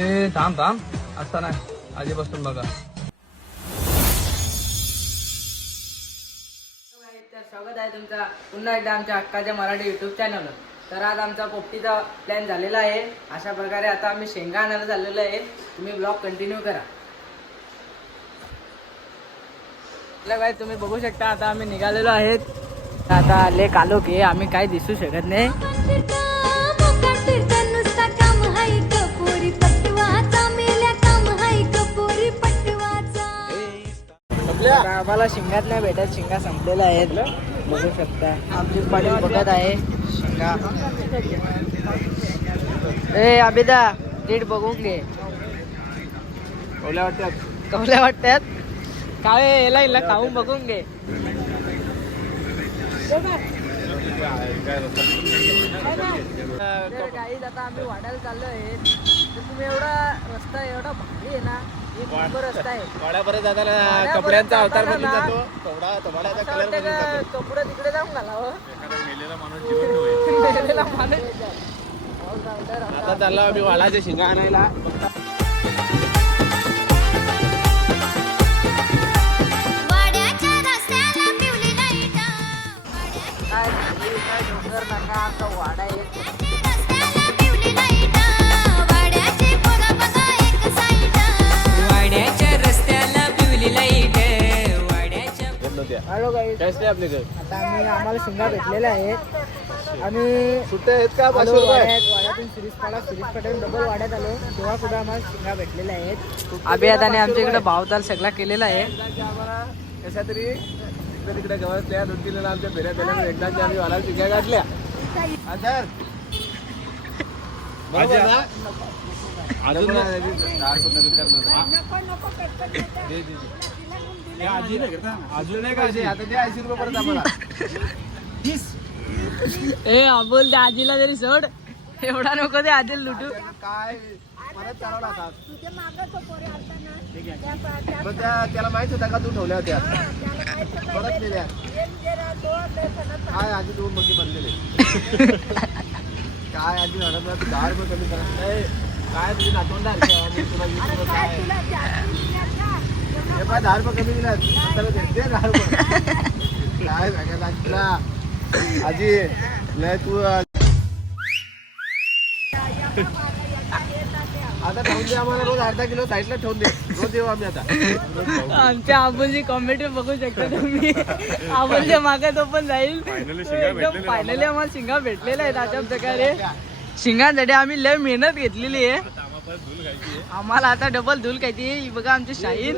ए थांब थांब. असं नाही. आधीपासून बघा. स्वागत आहे तुमचा. पुन्हा एकदा आमच्या हक्काच्या मराठी युट्यूब चॅनलवर तर आज आमचा पोपटीचा प्लॅन झालेला आहे. अशा प्रकारे आता आम्ही शेंगा आणायला झालेलो आहे. तुम्ही ब्लॉग कंटिन्यू करा. काय तुम्ही बघू शकता आता आम्ही निघालेलो आहेत. आता आले कालो की आम्ही काय दिसू शकत नाही. आम्हाला शिंगात नाही भेटत शिंगा संपलेला आहेत. बघू शकता. आमची पाटील बघत आहे शिंगा. ए अभिदा नीट बघून घे. ओल्या वाटतात कवल्या वाटतात काय याला हिला खाऊन बघून घे. guys, आता आम्ही वाड्याला चाललो आहे तर तुम्ही एवढा रस्ता एवढा भारी आहे ना एक वाड्यापर्यंत जाताना कपड्यांचा अवतार बदलून जातो. कपडा कपड्याचा असं कलर वाटतं बदलून का जातो. कपडे तिकडे जाऊन घालावं मेलेला माणूस जिवंत होईल. मेलेला माणूस. आता. चाललो आम्ही वालाचे शिंगा आणायला. वाड्याच्या रस्त्याला वाड्याच्या हॅलो गाईज काहीच नाही आपले घर आता आम्ही आम्हाला शिंगा भेटलेल्या आहेत. आम्ही सुट्टे आहेत का? आलो पाचशे रुपये वाड्यात वाड्यातून सिरीजपाडा सिरीजपाड्यातून डबल वाड्यात आलो. तेव्हा कुठे आम्हाला शिंगा भेटलेल्या आहेत. अभियादाने आमच्या इकडे भावताल सगळा केलेला आहे. आम्हाला कशा तरी इकडे तिकडे गवसल्या दोन तीन आमच्या फेऱ्या दिल्या एकदा आम्ही वाला शिंगा गाठल्या. आधार बरोबर ना? अजून ए अबोल त्या आजीला तरी सोड. एवढा नको ते आजी लुटू. काय? मग त्याला माहीत होता का तू ठेवल्या होत्या? परत नेल्या काय आधी दोन बग्गी बनलेले? काय म्हणत ना, दहा रुपये कमी करा नाही, काय तुझी नातवंड तुला काय? हे पाय दहा रुपये कमी दिला दे दे दहा रुपये. काय सांगायला तुला? आजी नाही तू आता ठेवून दे आम्हाला रोज अर्धा किलो साईडला ठेवून दे. रोज येऊ आम्ही आता. आमच्या आबूलची कॉमेंट्री बघू शकता तुम्ही. आबूलच्या मागे तो पण जाईल. एकदम फायनली आम्हाला. शिंगा भेटलेल्या आहेत अशा प्रकारे. शिंगांसाठी आम्ही लय मेहनत घेतलेली आहे. आम्हाला आता डबल धूल खायची. ही बघा आमची आली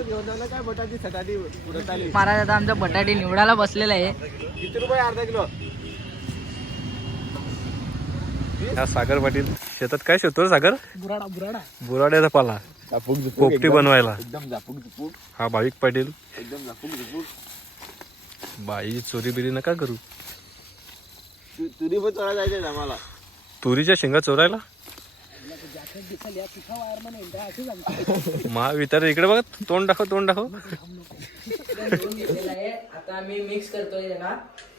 महाराज आता आमचा बटाटे निवडायला बसलेला आहे. किती रुपये अर्धा किलो? हा सागर पाटील शेतात काय शेतो रे सागर? बुराडा बुराडा. बुराड्याचा पाला. पोपटी एकदम- बनवायला. एकदम झापूक झुपूक. हा भाविक पाटील. एकदम झापूक झुपूक. बाई चोरी बिरी नका करू. तुरी पण जायचे मला तुरीच्या शेंगा चोरायला? मा विचार इकडे बघा तोंड दाखव तोंड दाखव आता आम्ही मिक्स करतोय ना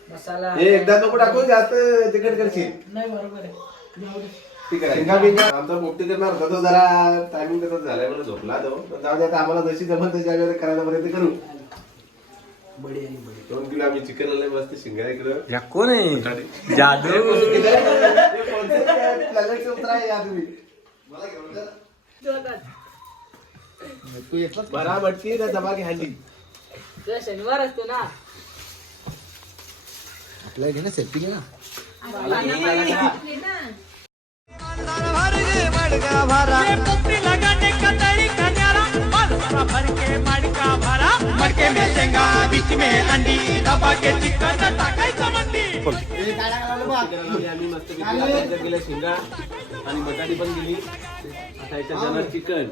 मसाला हे एकदा नको टाकू जास्त तिकट करशील नाही बरोबर आहे आमचा पोपटी करणार होता तो जरा टायमिंग तसंच झालाय म्हणून झोपला तो जाऊ दे आता आम्हाला जशी जमल तशी आम्ही करायला पर्यंत करू दोन किलो आम्ही चिकन आणलंय मस्त शिंगा इकडं या कोण आहे जादू बरा मटकी ना दबा की हंडी तुझा शनिवार असतो ना. आपल्याला घे ना. सेल्फी घे ना शिंगा आणि बटाटी पण गेली आता याच्यात जाणार चिकन.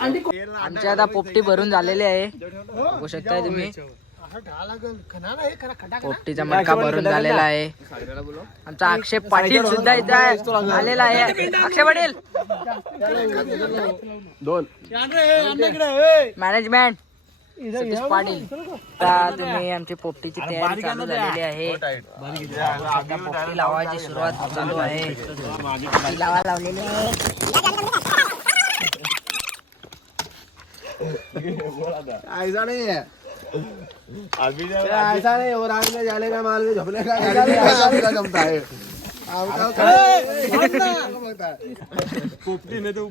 आमची. आता पोपटी भरून झालेली आहे. बघू शकताय तुम्ही. पोपटीचा मटका भरून झालेला आहे. आमचा अक्षय पाटील सुद्धा इथं आलेला आहे. अक्षय पाटील. दोन. मॅनेजमेंट सतीश पाटील. आता तुम्ही आमची पोपटीची तयारी चालू झालेली आहे. सध्या पोपटी लावायची सुरुवात चालू आहे. पोपटी लावा लावलेली आहे. ऐसा नहीं है ऐसा नहीं और आगे जाने का माल में झपने का जमता है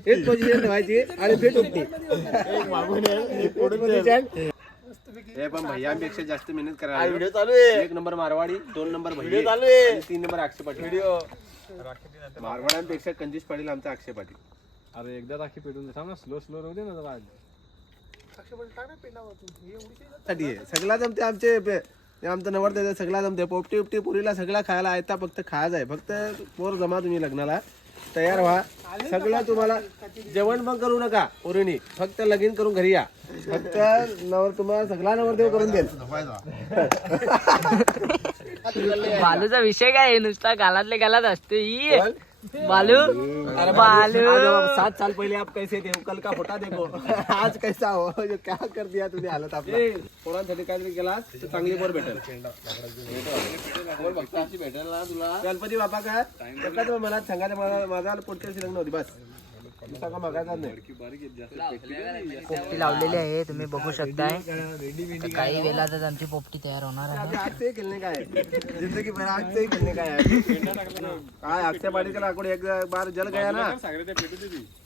एक पोझिशन ठेवायची आणि फिट उपटी हे पण भैयांपेक्षा जास्त मेहनत करायला व्हिडिओ चालू आहे एक नंबर मारवाडी दोन नंबर भैया चालू आहे तीन नंबर अक्षय पाटील व्हिडिओ मारवाड्यांपेक्षा कंजूस पाटील आमचा अक्षय पाटील अरे एकदा राखी पेटून दे ना स्लो स्लो राहू दे ना सगळा जमते आमचे ते आमचं नवर त्याचा सगळा जमते. पोपटी उपटी पुरीला सगळा खायला आहे फक्त खायचं आहे. फक्त पोर जमा तुम्ही लग्नाला. तयार व्हा. सगळं तुम्हाला जेवण पण करू नका पोरीनी. फक्त लगीन करून घरी या. फक्त नवर तुम्हाला सगळा नवरदेव करून देईल. बालूचा विषय काय नुसता गालातले गालात असते ई. बालू? बालू आज सात साल पहले आप कैसे थे कल का फोटा देखो? आज कैसा हो? जो क्या कर दिया तुम्ही हालत आपला? पोरांसाठी काहीतरी केला चांगली पोर भेटेल. ना तुला. गणपती बापा काय तो मला सांगायचं मला माझा पुढच्या वर्षी लग्न होती बस. पोपटी लावलेली आहे तुम्ही बघू शकताय. काही वेळातच आमची पोपटी तयार होणार आहे. ही है जिंदगी भर ही है काय अक्षय पाटी का लाकूड एक बार जल गया ना?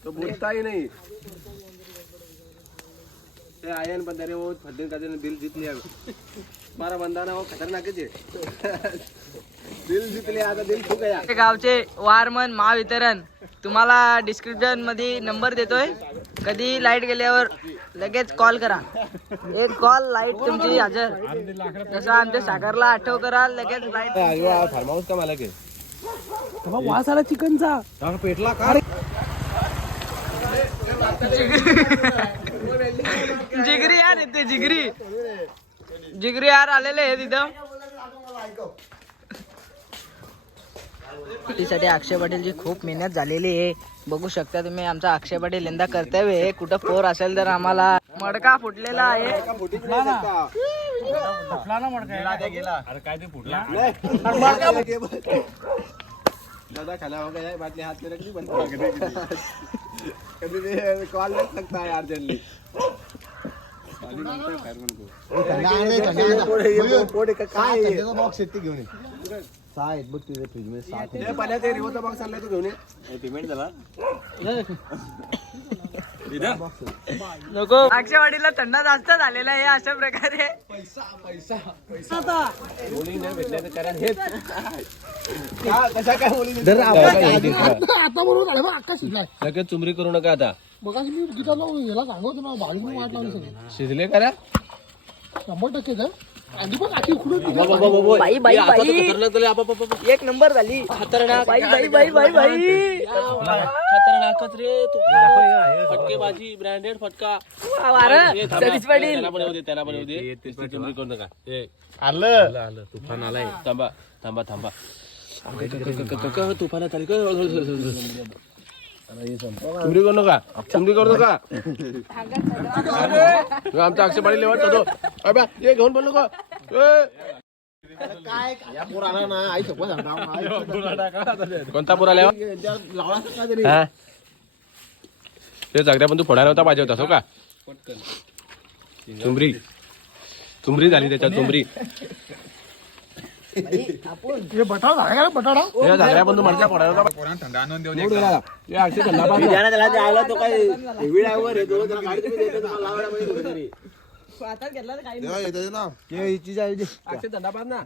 तो बुझता ही नहीं. ते आए न बंदे वो फड्डे का दिन दिल जीत लिया. हमारा बंदा ना वो खतरनाक है जे दिल जीत लिया आता दिल ते गावचे वारमन महावितरण. तुम्हाला डिस्क्रिप्शनमध्ये नंबर देतोय. कधी लाइट गेल्यावर लगेच कॉल करा. एक कॉल लाइट तुमची हजर. जसं आमच्या सागरला आठव करा लगेच लाइट फार्म हाऊस का मालक आहे? वास आला चिकनचा. पेटला का? जिगरी यार येते जिगरी. जिगरी यार आलेले आहे तिथं साठी अक्षय पाटीलची खूप मेहनत झालेली आहे. बघू शकता तुम्ही आमचा अक्षय पाटील यंदा कर्तव्य आहे कुठं पोर असेल तर आम्हाला मडका फुटलेला आहे. दादा हो गया है बाटली हाथ में रख दी बंद कभी भी कॉल लग सकता है अर्जेंटली पाण्याचे रिवोचा बॉक्स आणलाय तू घेऊन ये. पेमेंट झाला? नको. अक्षयवाडीला थंड जास्त झालेला आहे अशा प्रकारे. नाही कारण हेच. का कशा काय आता बरोबर झालं बघ आकाश शिकलाय लगेच चुमरी करू नका आता. मग मी गीताला याला सांगतो ना भाडून वाट लावली सगळी. शिजले करा. शंभर टक्के बाई बाई बाई एक नंबर झाली खतरनाक बाई बाई बाई बाई बाई खतरनाकच रे तू फटकेबाजी ब्रँडेड फटका वारं सतीश पाटील त्याला पण येऊ दे त्याला पण येऊ दे करू नका आलं आलं तुफान आलाय थांबा थांबा थांबा तुफान चुमरी करू नका. चुमरी करू नका. आमचा अक्षय पाडी लेवट तो अबे ये घेऊन बोल कोणता पुरा लेवा? ते जागऱ्या पण तू फोडायला होता पाहिजे होता हो का? चुमरी चुमरी झाली त्याच्यात चुमरी हे बटाटा झाला का रे बटाटा या जागऱ्या पण तू मडक्या फोडायला होता मूड गेला. या अक्षय धंदा पाहतो. अक्षय धंदा पाहत ना